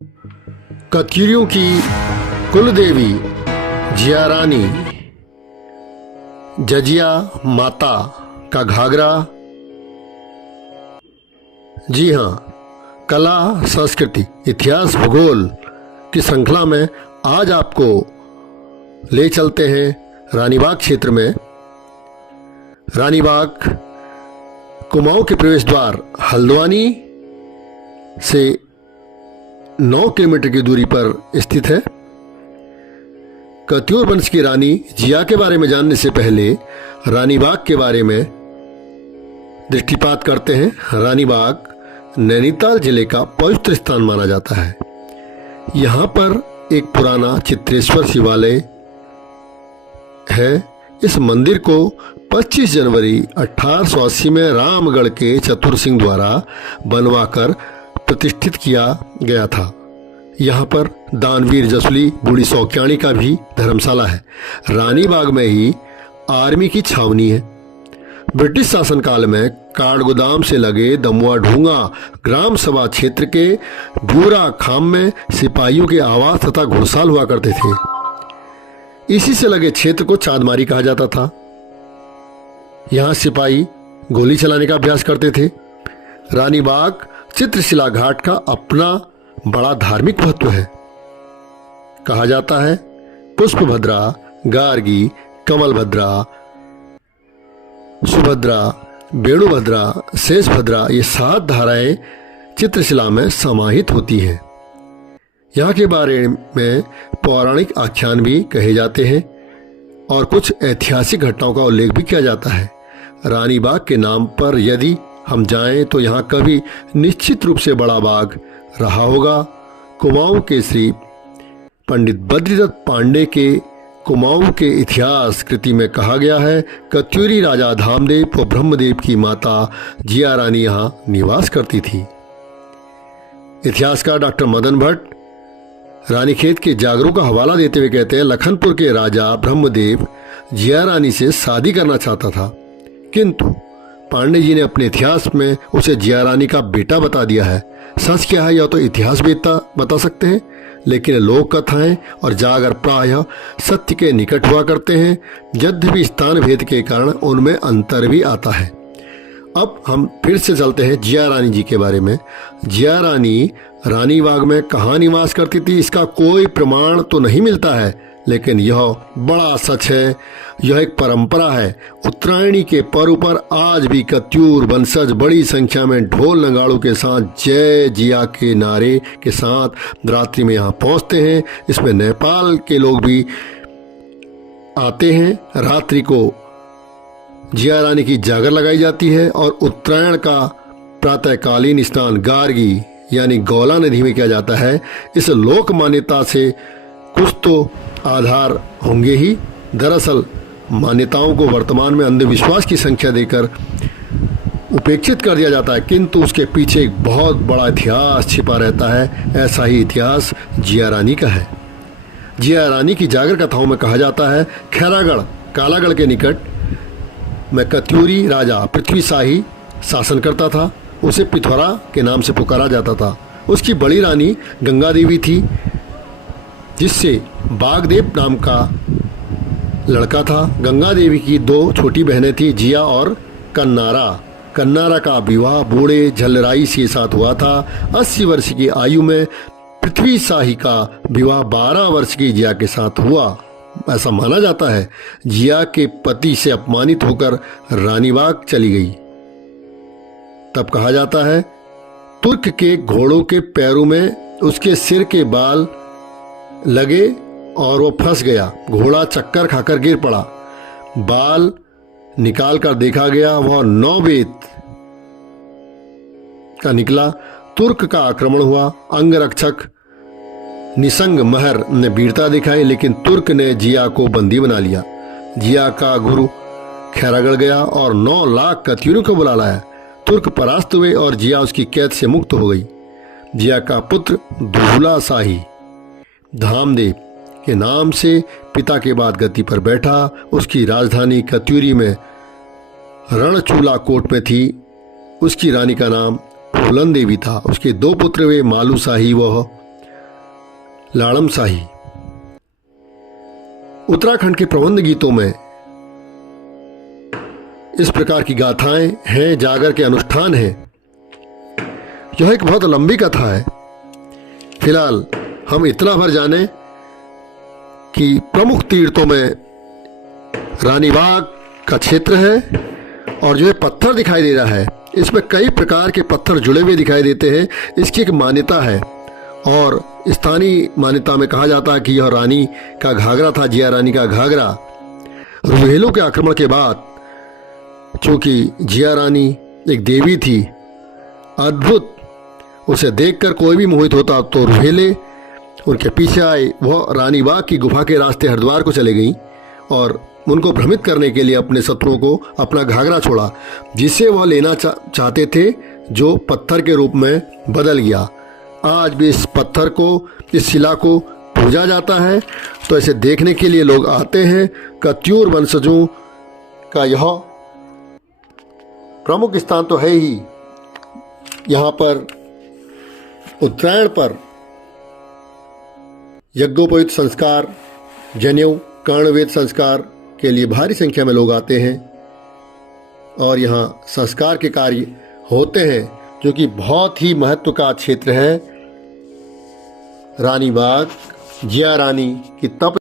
कत्यूरियों की कुलदेवी जिया रानी, जजिया माता का घाघरा। जी हाँ, कला, संस्कृति, इतिहास, भूगोल की श्रृंखला में आज आपको ले चलते हैं रानीबाग क्षेत्र में। रानीबाग कुमाऊं के प्रवेश द्वार हल्द्वानी से 9 किलोमीटर की दूरी पर स्थित है। कत्यूर वंश की रानी जिया के बारे में जानने से पहले रानीबाग के बारे में दृष्टिपात करते हैं। रानीबाग नैनीताल जिले का पवित्र स्थान माना जाता है। यहाँ पर एक पुराना चित्रेश्वर शिवालय है। इस मंदिर को 25 जनवरी 1880 में रामगढ़ के चतुर सिंह द्वारा बनवाकर प्रतिष्ठित किया गया था। यहाँ पर दानवीर जसुली बूढ़ी सौक्याणी का भी धर्मशाला है। रानीबाग में ही आर्मी की छावनी है। ब्रिटिश शासनकाल में काठगोदाम से लगे दमुआ ढूंगा ग्राम सभा क्षेत्र के ब्यूरा खाम में सिपाहियों के आवास तथा घुड़साल हुआ करते थे। इसी से लगे क्षेत्र को चांदमारी कहा जाता था। यहाँ सिपाही गोली चलाने का अभ्यास करते थे। रानीबाग चित्रशिला घाट का अपना बड़ा धार्मिक महत्व है। कहा जाता है पुष्पभद्रा, गार्गी, कमलभद्रा, सुभद्रा, वेणुभद्रा, शेषभद्रा, ये 7 धाराएं चित्रशिला में समाहित होती हैं। यहाँ के बारे में पौराणिक आख्यान भी कहे जाते हैं और कुछ ऐतिहासिक घटनाओं का उल्लेख भी किया जाता है। रानीबाग के नाम पर यदि हम जाएं तो यहाँ कभी निश्चित रूप से बड़ा बाग रहा होगा। कुमाऊं के श्री पंडित बद्रीदत्त पांडे के कुमाऊं के इतिहास कृति में कहा गया है, कत्यूरी राजा धामदेव व ब्रह्मदेव की माता जिया रानी यहाँ निवास करती थी। इतिहासकार डॉक्टर मदन भट्ट रानीखेत के जागरों का हवाला देते हुए कहते हैं, लखनपुर के राजा ब्रह्मदेव जिया रानी से शादी करना चाहता था, किंतु पांडे जी ने अपने इतिहास में उसे जिया रानी का बेटा बता दिया है। सच क्या है यह तो इतिहास वेत्ता बता सकते हैं, लेकिन लोक कथाएं और जागर प्रायः सत्य के निकट हुआ करते हैं। यद्यपि स्थान भेद के कारण उनमें अंतर भी आता है। अब हम फिर से चलते हैं जिया रानी जी के बारे में। जिया रानी रानीबाग में कहाँ निवास करती थी, इसका कोई प्रमाण तो नहीं मिलता है, लेकिन यह बड़ा सच है। यह एक परंपरा है। उत्तरायणी के पर्व पर आज भी कत्यूर वंशज बड़ी संख्या में ढोल नगाड़ों के साथ जय जिया के नारे के साथ रात्रि में यहाँ पहुँचते हैं। इसमें नेपाल के लोग भी आते हैं। रात्रि को जिया रानी की जागर लगाई जाती है और उत्तरायण का प्रातःकालीन स्नान गार्गी यानी गौला नदी में किया जाता है। इस लोक मान्यता से कुछ तो आधार होंगे ही। दरअसल मान्यताओं को वर्तमान में अंधविश्वास की संख्या देकर उपेक्षित कर दिया जाता है, किंतु उसके पीछे एक बहुत बड़ा इतिहास छिपा रहता है। ऐसा ही इतिहास जिया रानी का है। जिया रानी की जागर कथाओं में कहा जाता है, खैरागढ़ कालागढ़ के निकट में कत्यूरी राजा पृथ्वी शाही शासन करता था। उसे पिथौरा के नाम से पुकारा जाता था। उसकी बड़ी रानी गंगा देवी थी, जिससे बागदेव नाम का लड़का था। गंगा देवी की 2 छोटी बहनें थी, जिया और कन्नारा। कन्नारा का विवाह बूढ़े झलराई के साथ हुआ था। 80 वर्ष की आयु में पृथ्वी शाही का विवाह 12 वर्ष की जिया के साथ हुआ। ऐसा माना जाता है जिया के पति से अपमानित होकर रानीबाग चली गई। तब कहा जाता है तुर्क के घोड़ों के पैरों में उसके सिर के बाल लगे और वो फंस गया। घोड़ा चक्कर खाकर गिर पड़ा। बाल निकाल कर देखा गया, वह 9 बेत का निकला। तुर्क का आक्रमण हुआ। अंगरक्षक निसंग महर ने वीरता दिखाई, लेकिन तुर्क ने जिया को बंदी बना लिया। जिया का गुरु खैरागढ़ गया और 9 लाख कत्यूरियों को बुला लाया। तुर्क परास्त हुए और जिया उसकी कैद से मुक्त हो गई। जिया का पुत्र दुहुला शाही धामदेव के नाम से पिता के बाद गद्दी पर बैठा। उसकी राजधानी कत्यूरी में रणचूला कोट में थी। उसकी रानी का नाम फूलन देवी था। उसके 2 पुत्र वे मालू शाही व लाड़म शाही। उत्तराखंड के प्रबंध गीतों में इस प्रकार की गाथाएं हैं, जागर के अनुष्ठान हैं। यह एक बहुत लंबी कथा है। फिलहाल हम इतना भर जाने कि प्रमुख तीर्थों में रानी बाग का क्षेत्र है और जो है पत्थर दिखाई दे रहा है, इसमें कई प्रकार के पत्थर जुड़े हुए दिखाई देते हैं। इसकी एक मान्यता है और स्थानीय मान्यता में कहा जाता है कि यह रानी का घाघरा था, जिया रानी का घाघरा। रुहेलों के आक्रमण के बाद, चूंकि जिया रानी एक देवी थी, अद्भुत, उसे देखकर कोई भी मोहित होता, तो रुहेले उनके पीछे आए। वह रानी बाग की गुफा के रास्ते हरिद्वार को चले गईं और उनको भ्रमित करने के लिए अपने शत्रुओं को अपना घाघरा छोड़ा, जिसे वह लेना चाहते थे, जो पत्थर के रूप में बदल गया। आज भी इस पत्थर को, इस शिला को पूजा जाता है। तो इसे देखने के लिए लोग आते हैं। कत्यूर वंशजों का यह प्रमुख स्थान तो है ही। यहाँ पर उत्तरायण पर यज्ञोपवीत संस्कार, जनेऊ, कर्णवेद संस्कार के लिए भारी संख्या में लोग आते हैं और यहाँ संस्कार के कार्य होते हैं, जो कि बहुत ही महत्व का क्षेत्र है। रानी बाग जिया रानी की तप